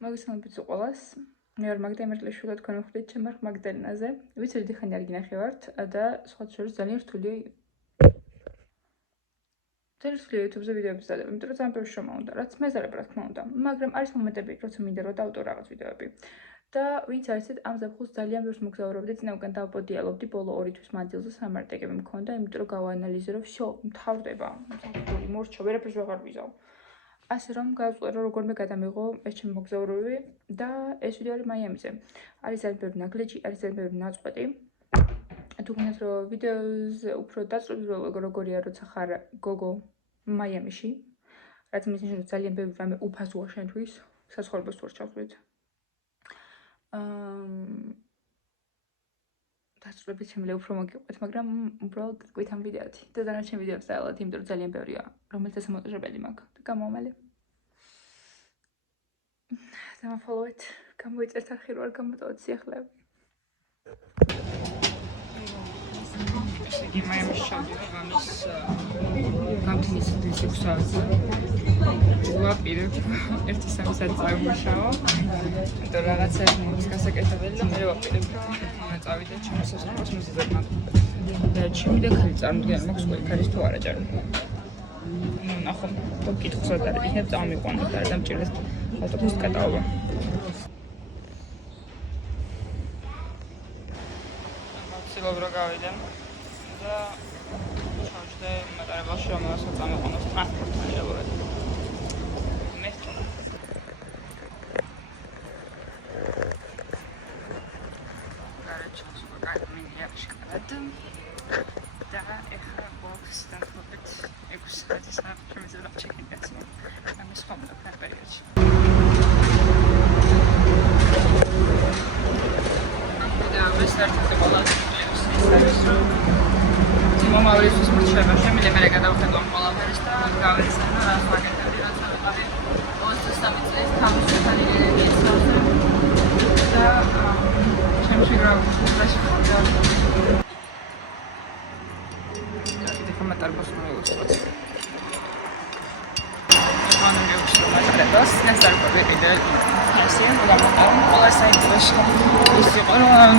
მოგესალმებით ყველას. მე ვარ მაგდა მერტლეშვილი, თქვენ ვხვდით ჩემ მაგდალინაზე. ვიცი, დიდი ხანი არ გინახევართ და სხვათა შორის ძალიან რთულია YouTube-ზე ვიდეოების დადება, იმიტომ რომ ძალიან ბევრი შრომა უნდა, რაც მეზარება რა თქმა უნდა. მაგრამ არის მომენტები, როცა მინდა რომ დავტოვო რაღაც ვიდეოები. და ვინც არიცით, ამ ზაფხულს ძალიან ბევრს მოგზაურობდი, წინა უკან დავპოდიალობდი, ბოლო 2 თვის მანძილზე სამარტეკები მქონდა, იმიტომ რომ გავაანალიზე, რომ всё, მთავრდება. ზაფხული მორჩა, ვერაფერს ვეღარ ვიზავ. ასე რომ გავწყვეტე რომ როგორმე გადამიღო ეს ჩემი მოგზაურობები და ეს ვიდეო არის მაიამიზე. არის ძალიან ბევრი ნაგლეჯი, არის ძალიან ბევრი ნაწყვეტი. თუ გინდათ რომ ვიდეოზე უფრო დაწვრილი როგორია როცა ხარ გოგო მაიამიში, რაც მისნიშნავს ძალიან ბევრი რამე უფასოა შენთვის, საცხოვრებელს თუ არ ჩავწვით. დაწვრილებით შემიძლია უფრო მოგიყვეთ, მაგრამ უბრალოდ გიყვით ამ ვიდეოთი და დანარჩენ ვიდეოებს დაელოთ, იმიტომ რომ ძალიან ბევრია, რომელსაც ამოტაჟებელი მაქვს. გამომალე. დამაფოლოვეთ, გამოიწერთ არხი რო არ გამოტოვოთ სიახლეები. ესე იგი მაიამიში ჩავდივარ ღამის გამთილის 6 საათზე. ვაპირებ 1-3 საათი წავიმუშაო. იმიტომ რაღაცა ის გასაკეთებელი და მე ვაპირებ რომ წავიდე ჩემს სასწაულს მიზეზებმა. და ჩემი და ხელი წარმოდგენა მაქვს ყველა ქალის თუ არა ჯერ. ნახო, თუ კითხვა და იქნებ წამიყვანო და დამჭირდეს ავტობუსით გადავა. მოცილობ რო გავიდე და ჩავშდე მატარებელში რომელსაც წამიყვანოს ტრანსპორტთან ერთად. და ეხლა გვაქვს დაახლოებით 6 საათი სამშაბათს ჩეკინდაცი. ამის ხომდა პერიოდში. და ეს საერთოდ ყველაზე მომავლის მოსჩება შემიძლია მე გადავხედო ყველაფერს და გავეცანო რა ვაკეთებდი რაცა ვიყავი 23 წლის თავისუფალი ენერგიისას და ჩემში გრაუჩი მატარბოს მოუწევთ. ანუ მატარბოს ნასარბები კიდე ისე გამოტოვე ყველა საინტერესო ის იყო რომ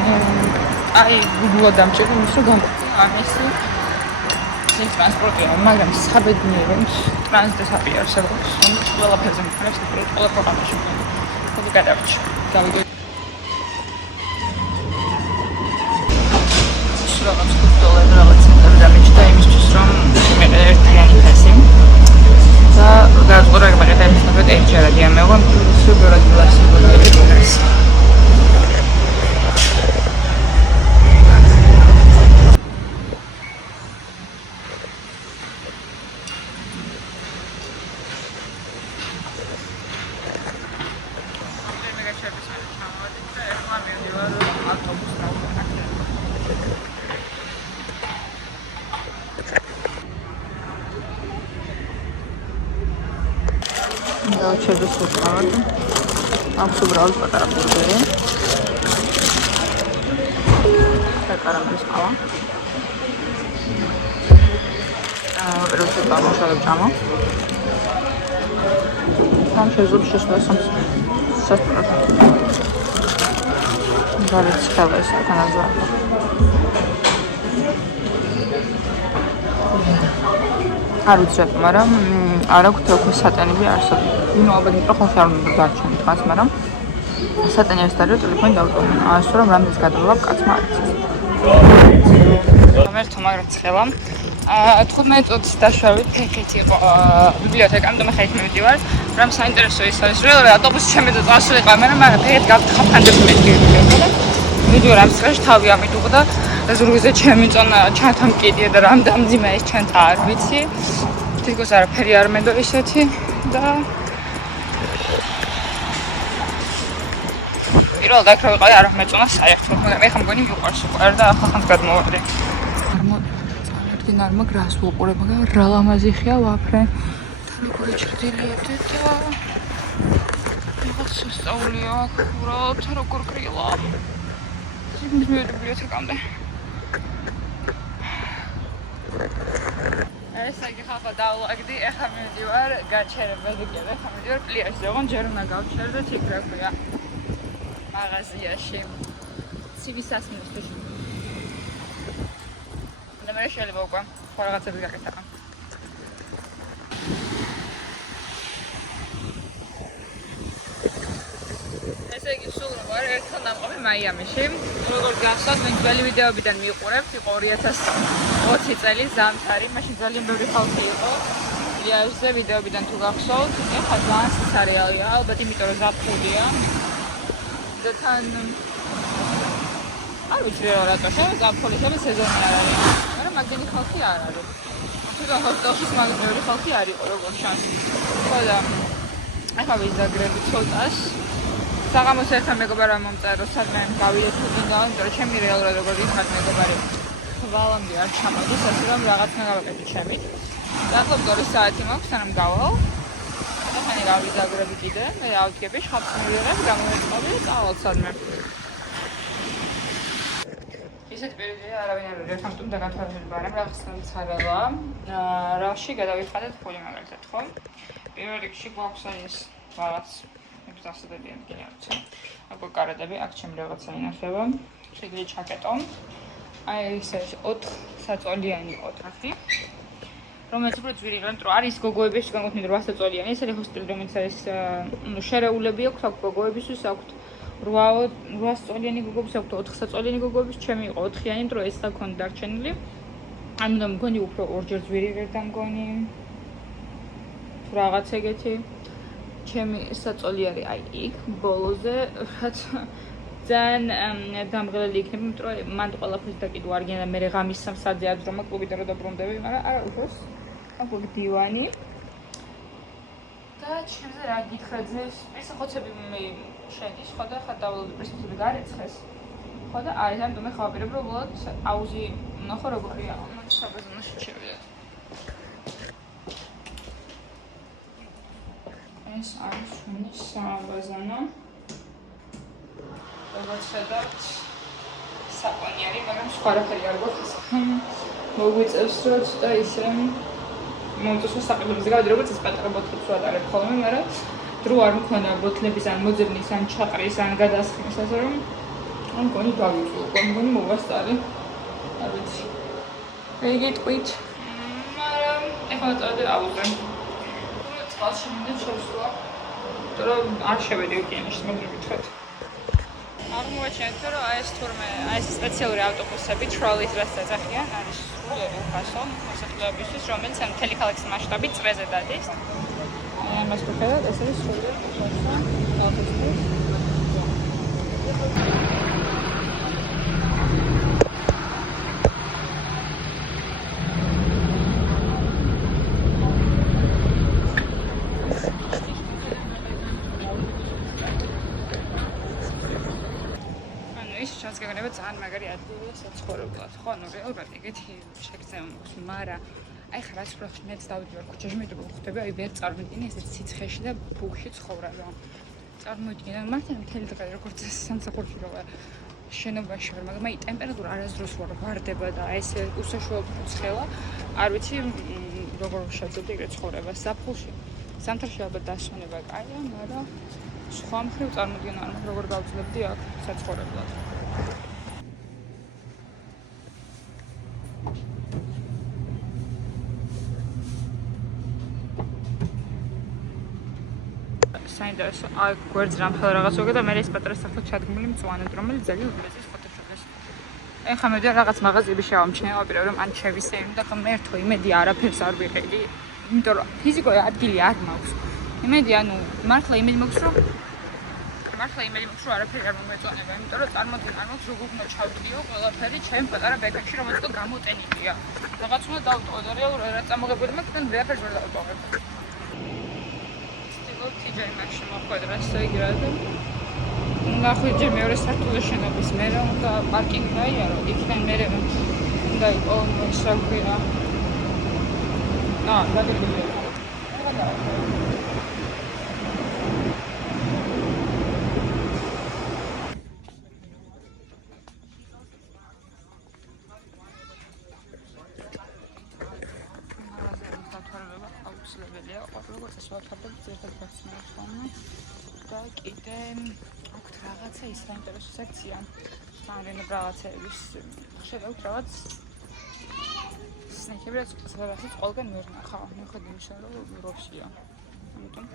აი გუგლად დამჭირდა ის რომ გამოსი ტრანსპორტია, მაგრამ საბედნიერო ტრანსპორტი არსებობს. ყველაფერზე მქონებს ყველა პროგრამაში. ხოდი გადავჭი. გავიგე. რაღაც $5 რაღაც ცენტრი დამეჭდა იმისთვის რომ მე ერთიანი ფესი და გავყურე მაგათ ეს ნაბად ერთჯერა დიამეღო სუპერ კლასი გონებს. ჩერდეს ვიყავ. აქვს უბრალოდ პატარა ბურგერი. საკარამელის ყავა. როცა დამუშავებ ჯამო. სამ შეზღუდ შესვლა სასწრაფოდ. გარეთ ხავა საკანაზა. არ ვიცი, მაგრამ არ აქვს თქოს სატენები არსებობს. ნუ ალბათ მიკროფონში არ უნდა დარჩენ თქვას, მაგრამ სატენი არის და ტელეფონი დავტოვე. ასე რომ რამდენს გადავლავ კაცმა არ იცის. მერტო მაგრამ ცხელა. 15 წუთს დაშვავით ფეხით იყო ბიბლიოთეკამ და მე ხაით მივდივარ. რომ საინტერესო ის არის, რომ ავტობუსი შემეძა წასულიყავ, მაგრამ ფეხით გავხანდებული ბიბლიოთეკა. ვიდეო რამ სკრეში თავი ამიტყდა და ზურგზე ჩემი წონა ჩათამკიდია და რამ დამძიმა ეს ჩანთა არ ვიცი. თითქოს არაფერი არ მედო ისეთი და პირველად აქ რა ვიყავი არ მეწონა საერთოდ, მაგრამ ეხლა მგონი მიყვარს უყარ და ახლა ხანს გადმოვარდე. წავედგენ არ მაგრას უყურებ, მაგრამ რა ლამაზი ხია ვაფრე. და როგორი ჭრდილიებდი და რაღაც სასწაული აქვს, უბრალოდ როგორ კრილა. ბიბლიოთეკამდე. ესე იგი ხალხო დავლაგდი, ეხლა მივდივარ გაჩერებაზე კიდე, ეხლა მივდივარ პლიაჟზე, ოღონდ ჯერ უნდა გავჩერდეთ იქ რა ქვია მაღაზიაში. ცივი სასმელში. და მე შეიძლება უკვე სხვა რაღაცები გაკეთება. ესე იგი სულ ვარ ერთხელ დამყოფი მაიამიში. როგორც გახსოვთ, მე ძველი ვიდეოებიდან მიყურებთ, იყო 2020 წელი ზამთარი, მაშინ ძალიან ბევრი ხალხი იყო. პლიაჟზე ვიდეოებიდან თუ გახსოვთ, ეხლა ძალიან სიცარიალია, ალბათ იმიტომ რომ ზაფხულია. და თან არ ვიცი რა რატო, ზაფხულისები სეზონი არ არის. მაგრამ მაგდენი ხალხი არ არის. თვითონ ჰოსტელში მაგდენი ხალხი არ იყო როგორც შანსი. ხო და ეხლა ვიზაგრები ცოტას. საღამოს ერთმა მეგობარმა მომწერა, სადმე გავიდეთ უბინდა, იმიტომ რომ ჩემი რეალურად როგორ ვიხარ მეგობარი. ხვალამდე არ ჩამოდის, ასე რომ რაღაცნა გავაკეთე ჩემით. და ახლა 2 საათი მაქვს, სანამ გავალ. ახლა გავიზაგრები კიდე, მე ავდგები, შხაპს მივიღებ, გამოვიწყობი და წავალ სადმე. ისეთ პირდაპირ არავინ არ არის, ერთმანეთს უნდა გათვალისწინოთ, მაგრამ რაღაცა ვიცარელა. რაში გადავიხადეთ ფული მაგალითად, ხო? პირველ რიგში გვაქვს ეს რაღაც დასადებიანი გინაცი. აქ კარადები, აქ ჩემი რაღაცა ინახება. შეგვიძლია ჩაკეტო. აი ეს 4 საწოლიანი ოთახი. რომელიც უფრო ძვირი გრანტ რო არის გოგოებიში განვიხილეთ 8 საწოლიანი. ეს არის ჰოსტელი, რომელიც არის შერეულები აქვს აქ გოგოებისთვის, აქვს 8 საწოლიანი გოგოების, აქვს 4 საწოლიანი გოგოების, ჩემი იყო 4-იანი, იმიტომ რომ ეს გქონდა დარჩენილი. ანუ და მგონი უფრო ორჯერ ძვირი ვერ დამგონი. თუ რაღაც ეგეთი ჩემი საწოლი არის აი იქ ბოლოზე, რაც ძალიან დამღლელი იქნება, იმიტომ რომ მან ყველაფერს დაკიდვა არ გინდა, მე ღამის 3 საათზე აძრომა კლუბიდან რომ დაბრუნდები, მაგრამ არა უფროს. აქ დივანი. და ჩემზე რა გითხრათ, ეს ხოცები მე შედის, ხო და ხა დავალოდი პრესტიჟი გარეცხეს. ხო და არის, ამიტომ მე ხავაპირებ რომ უბრალოდ აუზი ნახო როგორია, მათ საბაზონოში შევიდე. ეს არის შუნის საბაზანო. როგორც ხედავთ, საკონი არის, მაგრამ სხვა რაფერი არ გვაქვს. მოგვიწევს რომ ცოტა ისე მომწონს საყიდულზე გავიდი, როგორც ეს პატარა ბოთლებს ვატარებ ხოლმე, მაგრამ დრო არ მქონდა ბოთლების ან მოძებნის, ან ჩაყრის, ან გადასხმის, ასე რომ ამ გონი გავიწვი, გონი მოვასწარი. არ ვიცი. ვიგიტყვით. მაგრამ ეხლა წავედი აუზზე. წყალში მინდა შევსვა. რომ არ შევედი ოკეანეში, მაგრამ გითხრათ. აღმოაჩენთ, რომ ეს თურმე, ეს სპეციალური ავტობუსები ტროლის რას ეძახიან, არის სრულიად უფასო მოსახლეობისთვის, რომელიც მთელი ქალაქის მასშტაბით წვეზე დადის. ამას ვხედავთ, ეს არის სრულიად უფასო ავტობუსი. გეგონება ძალიან მაგარი ადგილია საცხოვრებლად. ხო, ანუ რეალურად ეგეთი შეგრძნება მაქვს, მაგრამ აი ხა რაც პროფში მეც დავდივარ ქუჩაში, მე ვხვდები, აი ვერ წარმოვიდგინე ესეთ სიცხეში და ბუქში ცხოვრება. წარმოვიდგინე, მართლა მთელი დღე როგორც სამსახურში რო ვარ, შენობაში ვარ, მაგრამ აი ტემპერატურა არასდროს ვარდება და ესე უსაშუალოდ ცხელა. არ ვიცი როგორ შევძლებდი ეგრეთ ცხოვრებას ზაფხულში. ზამთარში ალბათ დასვენება კაია, მაგრამ სხვა მხრივ წარმოვიდგინე არ მაქვს როგორ გავძლებდი აქ საცხოვრებლად. საინტერესო, აი გვერდს რამხელა რაღაც ვიგე და მე ეს პატარა საფრთხე ჩადგმული მწვანედ, რომელიც ძალიან უგრძეს ფოტოშოპს. ეხლა მე რაღაც მაღაზიები შევამჩნია, ვაპირებ რომ ან შევისეირნი და ღმერთო, იმედი არაფერს არ ვიყიდი, იმიტომ რომ ფიზიკური ადგილი არ მაქვს. იმედი, ანუ მართლა იმედი მაქვს, რომ არაფერი არ მომეწონება, იმიტომ რომ წარმოიდგინე, არ მაქვს როგორ უნდა ჩავდიო ყველაფერი ჩემ პატარა ბექებში, რომელიც თო გამოტენილია. რაღაც უნდა დავტოვო და რეალურად რა წამოღებული მაქვს, თან ვეაფერს ვერ დავტოვებ. TJ Maxx მოხვედრა საიგრად. ნახვიჯე მეორე სართულზე შენობის მერე უნდა პარკინგი გაიარო, იქიდან მერე უნდა იყო რა ქვია. დაგეგმილია. როგორც ეს ვართავები ძირითადად გახსნა ხოლმე და კიდე აქვთ რაღაცა ის საინტერესო სექცია სამრენო რაღაცეების შევავთ რაღაც სნექები რაც ყველგან ვერ ნახავ მიუხედავად იმისა რომ როსია ამიტომ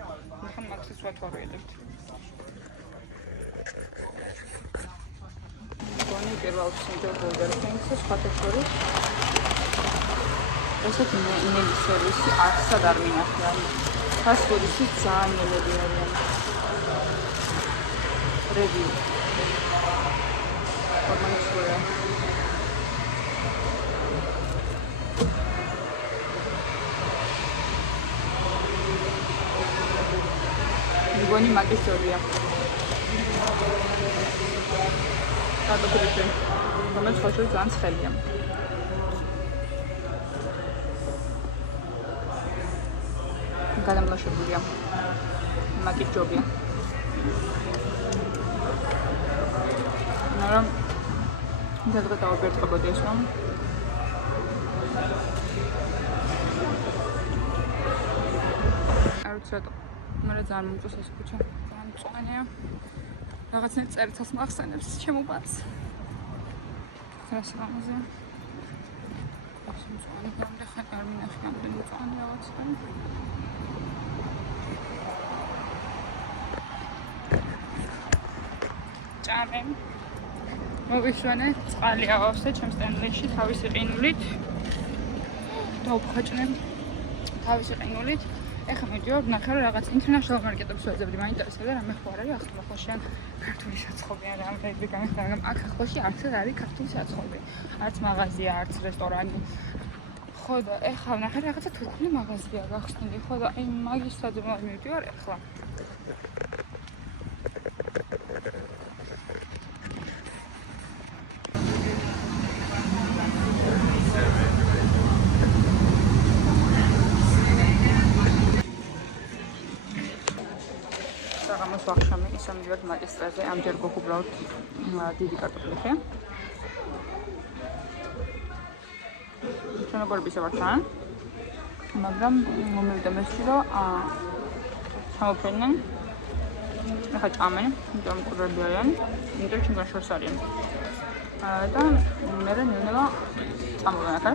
ახლა მაგასაც ვათვალიერებთ გონი პირველ სინდრომს სხვათა შორის ესეთი იმეილი სერვისი არცად არ მინახია. ფასტფუდის ძალიან მელოდი არიან. რევიუ. ფორმალურია. მიგონი მაგისტრია. კარტოფილი. რომელიც ხოჭო ძალიან ცხელია. გადამლაშებულია. მაგის ჯობია. მაგრამ დაგდა დავაბერწყებოდი ეს რომ არ ვიცი რატო მაგრამ ძალიან მომწონს ეს ქუჩა. ძალიან მწვანეა. რაღაცნაირად წერეთას მახსენებს ჩემო ბარს. რასამაზია. ეს მწვანე გამდეხა არ მინახე ამდენ მწვანე რაღაცა. ჭამე მოვიშვენე წყალი ავავსე ჩემს სტენლეში თავისი ყინულით დავხაჭნე თავისი ყინულით ეხლა მიდიოდი ვნახე რომ რაღაც ინტერნაშნალ მარკეტებს ვეძებდი მაინტერესებდა რამე ხო არ არის ახლმახლოში ან ქართული საცხობი ან რამე გამიხდა მაგრამ აქ ახლოში არც არ არის ქართული საცხობი არც მაღაზია არც რესტორანი ხო და ეხლა ვნახე რაღაცა თურქული მაღაზია გახსნილი ხო და აი მაგის საძმო მივდივარ ეხლა ვახშამი ისე მივიდეთ მაგისტრაზე ამჯერ გოგ უბრალოდ დიდი კარტოფილია ჩვენებორები სევარჩან მაგრამ მომივიდა მესში რომ ჩამოფრენენ ახლა ჭამენ იმიტომ მკვდრები არიან იმიტომ ჩვენგან შორს არიან და მე ნელა წამოვენა ახლა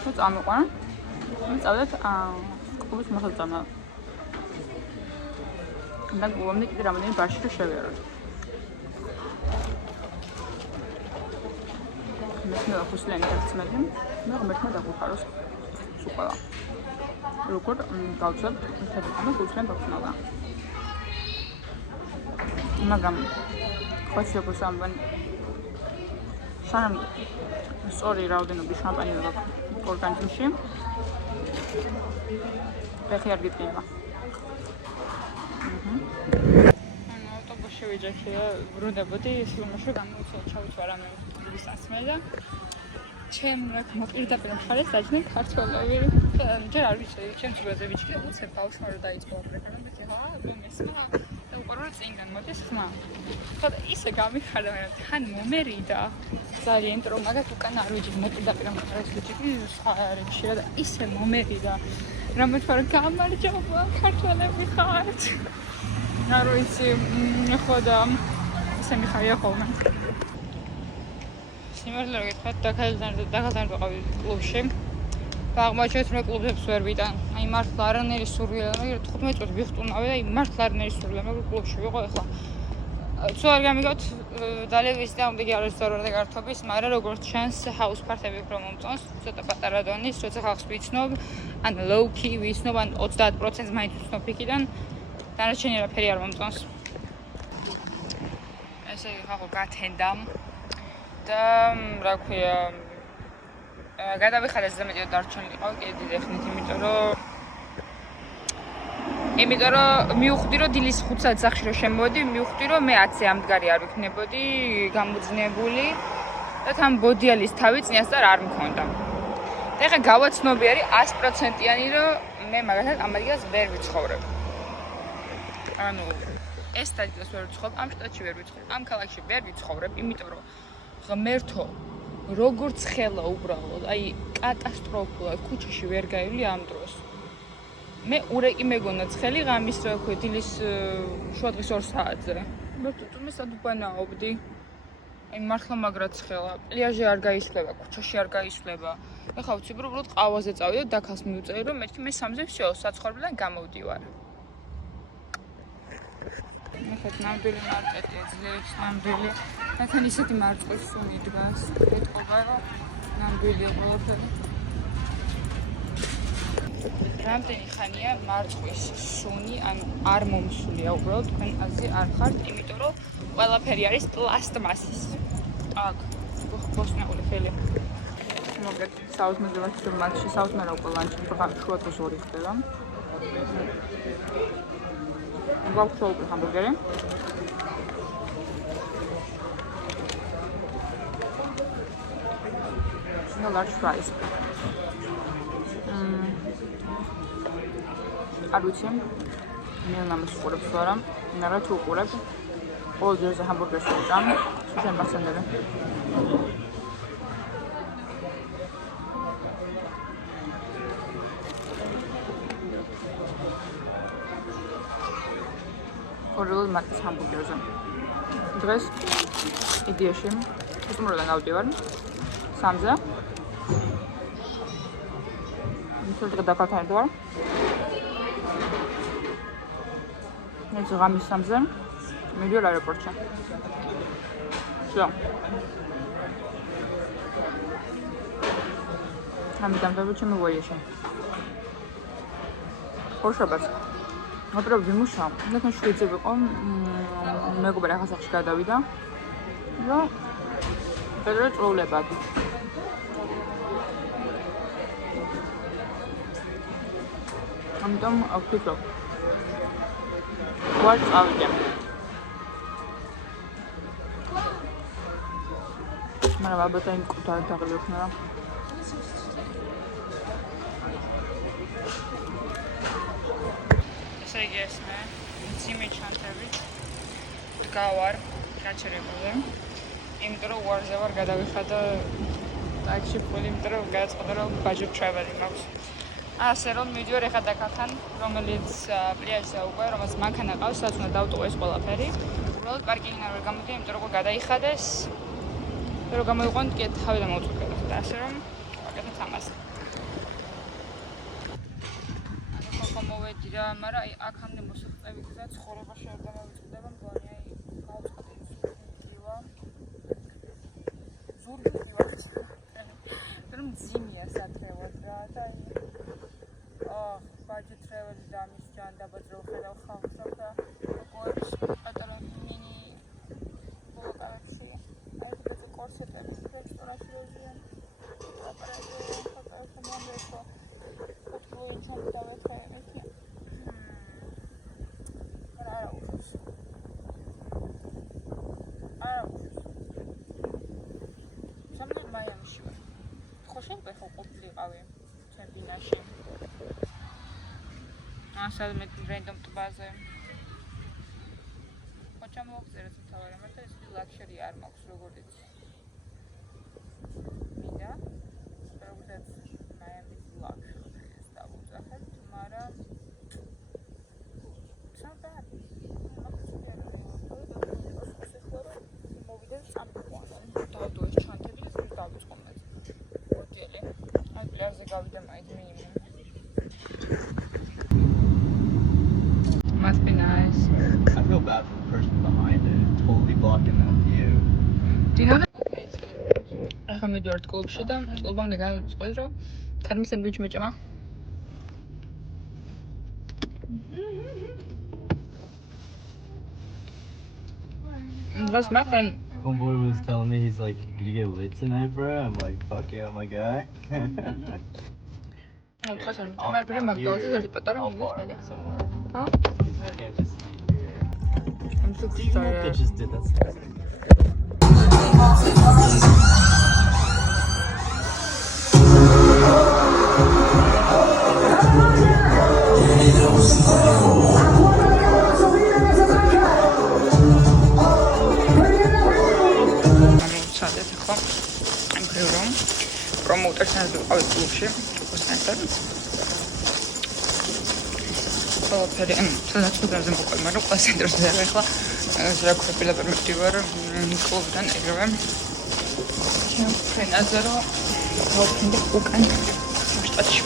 თუ წამიყვან წავედით კლუბის მოხალწამა და გუამდე კიდე რამოდენიმე ბარში რო შევიაროთ. მე ხუსლენი გაცმედი, მე ღმერთმა დაგუხაროს სუყალა. როგორ გავცებ, თეთრ ხუსლენ ბაქნალა. მაგრამ ხოჩი როგორც ამბან სანამ სწორი რაოდენობის შამპანი ვაქვს ორგანიზმში. ფეხი არ გიწინება. შევიჯექი და ბრუნდებოდი ფილმში გამოვიცვალ ჩავიცვალ რამე დისტანსმე და ჩემ მოპირდაპირ მხარეს დაჭნენ ქართველები ჯერ არ ვიცი ჩემს გვერდზე ვიჩქე უცებ ბავშვმა რომ დაიწყო პროგრამა და ხა მესმა და უყურე წინგან მოდის ხმა ხო და ისე გამიხარა თან მომერიდა ძალიან რომ მაგათ უკან არ ვიჯი მოპირდაპირ მხარეს ვიჩქი სხვა არებში და ისე მომერიდა რომ თქვა რომ გამარჯობა ქართველები ხართ არ ვიცი ხო და ისე მიხარია ხოლმე სიმართლე რომ გითხრათ დაგალთან ვიყავი კლუბში და აღმოჩნდა რომ კლუბებს ვერ ვიტან აი მართლა არანაირი სურვილი არ მაგრამ 15 წუთი ვიხტუნავე და აი მართლა არანაირი სურვილი მაგრამ კლუბში ვიყო ეხლა თუ არ გამიგოთ დალევის და უმდეგი რესტორანი და გართობის მაგრამ როგორც ჩანს ჰაუს პარტები უფრო მომწონს ცოტა პატარა დონის როცა ხალხს ვიცნობ ან low key ვიცნობ ან 30% მაინც ვიცნობ იქიდან დანარჩენი არაფერი არ მომწონს. ესე ხახო გათენდა და რა ქვია გადავიხადე ზემეთიო დარჩენილი ყავ კიდე დეხნით იმიტომ რომ მივხვდი რომ დილის 5 საათს სახში რომ შემოვედი მივხვდი რომ მე 10-ზე ამდგარი არ ვიქნებოდი გამოძნებული და თან ბოდიალის თავი წინასწარ არ მქონდა. და ეხლა გავაცნობი არის 100%-იანი რომ მე მაგალითად ამ ადგილას ვერ ვიცხოვრებ. ანუ ეს ადგილას ვერ ვიცხოვრებ, ამ შტატში ვერ ვიცხოვრებ, ამ ქალაქში ვერ ვიცხოვრებ, იმიტომ რომ ღმერთო როგორც ხელა უბრალოდ, აი კატასტროფულად ქუჩაში ვერ გაივლი ამ დროს. მე ურეკი მეგონა ცხელი ღამის რა ქვია დილის შუადღის 2 საათზე. მე თვითონ სადუბანაობდი. აი მართლა მაგრა ცხელა. პლიაჟი არ გაისვლება, ქუჩაში არ გაისვლება. ეხლა ვციბრო უბრალოდ ყავაზე წავიდე, დაქალს მივწევი, რომ მეთქი მე 3-ზე всё, საცხოვრებლიდან გამოვდივარ. ეხლა ნამდვილი მარკეტია, ძლებს ნამდვილი. თან ისეთი მარწყვის სუნი დგას. ეთყობა რომ ნამდვილია ყველაფერი. რამდენი ხანია მარწყვის სუნი, ან არ მომსულია უბრალოდ თქვენ აზრი არ ხართ, იმიტომ რომ ყველაფერი არის პლასტმასის. აქ ბოსნეული ხელი. მოგეთ საუზმეზე ვაჩვენებ მათში საუზმე რა უკვე ლანჩი შუადღეს 2 ხდება. გვაქვს ჰამბურგერი. large fries. არ ვიცი, მე ნამის ყურებს თუ არა, ნარა თუ ყურებ. ყოველ ჯერზე ჰამბურგერს ვუჭამ, შენ ბახსენდები. ორლოდ მარკის ჰამბურგერზე. დღეს იდეაში უცნობროდან გავდივარ 3-ზე. მისულტი დაკართან ვარ. ეს ღამის 3-ზე მივიდივარ აეროპორტში. всё. ამიტომ დავუჩემ ვაიეში. ორშაბათს აპრობ ვიმუშავ. ნახე შვიდზე ვიყო. მეგობარი ახალ სახლში გადავიდა. და პედრო წვლებად. ამიტომ ვფიქრობ. ვარ წავიდე. მაგრამ ალბათ იმ კუთა დაღლიოხნა რა. ესე იგი ეს მე ძიმე ჩანთებით გავარ გაჩერებული. იმიტომ რომ ვარზე ვარ გადავიხადა ტაქსში ფული, იმიტომ რომ გადაწყდა რომ budget travel-ი მაქვს. ასე რომ მივიდივარ ეხლა დაკართან, რომელიც პლიაჟზე უკვე, რომელსაც მანქანა ყავს, სადაც უნდა დავტოვო ეს ყველაფერი. უბრალოდ პარკინგიდან ვერ გამოდია, იმიტომ რომ უკვე გადაიხადეს. რომ გამოიყვანოთ კი თავი და მოვწუქებთ. ასე რომ ვაკეთებ ამას. ახლა მოვედი რა, მაგრამ აი აქამდე მოსაწყევი გზა ცხოვრებაში არ გამოვიწყდება, მგონი აი გავწყდი ზურგივა. რომ ძიმია სატრევად რა და აი budget travel-ი და ამის ჯანდაბად რო ხედავ ხალხს და როგორც პატარა მინი ბოლოკებში აი ეს კორსეტები რესტორანში როზიან პატარა მომეცო ფოტოი ჩამი დავეთქე ერთი არა უშოს სამწუხაროდ მაიამიში ვარ ხო შენ ხო ყოფილიყავი ჩემპიონაში სადმე რენდომ ტბაზე. ხოჭა მოვწერეთ თავი, მაგრამ ეს ლაქშერი არ მაქვს როგორც მინდა. როგორც მაიამის ლაქშერი ეს დავუძახეთ, მაგრამ სადა მოვიდეთ სამყარო. დავდო ეს ჩანთები და ის დავიწყო მე. მოდიელი. აი პლაჟზე გავიდე მაინც მინიმუმ. Must be nice. I feel bad for the person behind it. It's totally blocking that view. Do you have it? ახლა მივიდივარ კლუბში და კლუბამდე გავიწყოთ რომ თერმი სენდვიჩი მეჭამა. What's my friend? Homeboy was telling me, he's like, "Did you get lit tonight, bro?" I'm like, "Fuck yeah, my guy." I'm pretty much I'll borrow it somewhere. Huh? I can't just see. I'm so Do you know what they tired. just did? That's პრომოუტერს ნაძლევ ყავით კლუბში, უბრალოდ ყველაფერი, თუნდაც პროგრამაზე მოყვე, მაგრამ ყველა ცენტრს ვერ ახლა რა ქვია პერმექტივ ვარ კლუბიდან ეგრევე. ჩემ ფრენაზე რომ გავფრინდე უკან შტატში.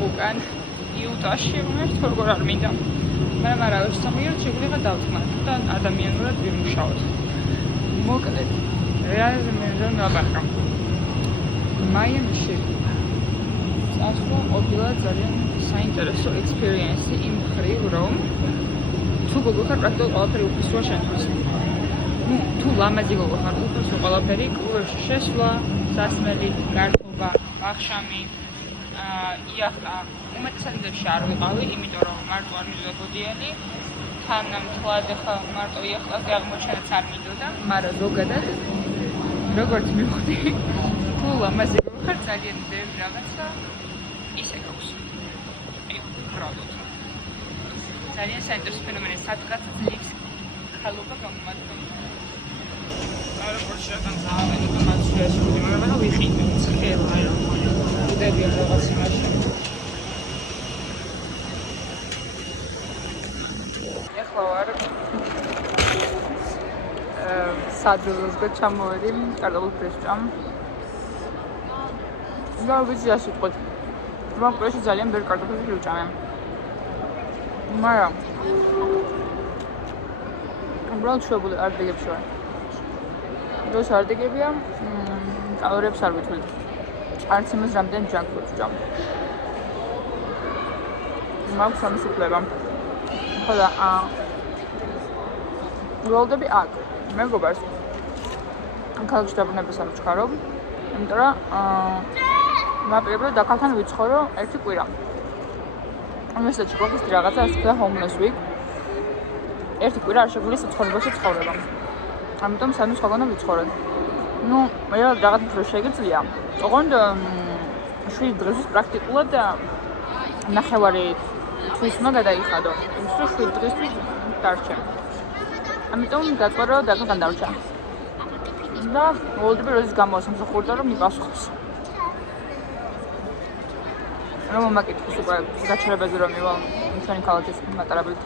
უკან იუტაში ვარ, როგორ არ მინდა. მაგრამ არა, ვეცდები შეგვიძლია დავწმოთ და ადამიანურად ვიმუშაოთ. მოკლედ, რეალიზმი მინდა ნაბარგა. მაიამში წასვლა ყოფილა ძალიან საინტერესო ექსპერიენსი იმ მხრივ, რომ თუ გოგოხარ პრაქტიკულად ყველაფერი უფროსია შენთვის. თუ ლამაზი გოგოხარ, უფროსო ყველაფერი, კლუბებში შესვლა, სასმელი, გართობა, ბაღშამი იახტა უმეტესად ძებში არ ვიყავი, იმიტომ რომ მარტო არ მივიღებოდიელი, თანამთლად ხა მარტო იახტაზე აღმოჩენაც არ მინდოდა, მაგრამ ზოგადად როგორც მივხვდი, თუ ლამაზი გოგოხარ, ძალიან ბევრი რაღაცა ისე გაქვს. უბრალოდ. ძალიან საინტერესო ფენომენია, სადღაც ძლივს ხალობა გამომადგენ. აეროპორტში რადგან ძალიან მაცხოვრი, მაგრამ ვიხიდე, ცხელა რა. დები რაღაც იმაში. ეხლა ვარ სადროზე ჩამოვედი კარტოფილ ფრესჭამ. და ვიცი რა სიტყვით. მაგ პრეში ძალიან ბევრი კარტოფილი ვიჭამე. მაგრამ უბრალოდ შვებული არ დეგებში ვარ. დროს არ დეგებია, კალორიებს არ ვითვლით. არც იმას რამდენ ჯანკფუდს ვჭამ. მაქვს ამის უფლება. ხოლო ვლოდები აქ. მეგობარს ქალაქში დაბრუნებას არ ვჩქარო, იმიტომ რომ მაპირებდა დაკალთან ვიცხოვრო ერთი კვირა. უნივერსიტეტში გვაქვს რაღაცა ასე homeless week. ერთი კვირა არ შეგვიძლია საცხოვრებაში ცხოვრება. ამიტომ სანუ სხვაგანო ვიცხოვრე. ну, მე რაღაც უფრო შეგიძლია. ოღონდ 7 დღეში პრაქტიკულად ნახევარი თვის უნდა გადაიხადო. ის 7 დღეში დარჩა. ამიტომ დაწყორო დაგან დარჩა. და ოლდები როდის გამოსამსახურდა რომ მიპასუხოს. რომ მომაკითხოს უკვე გაჩერებაზე რომ მივალ ჩვენი ქალაქის მატარებლით.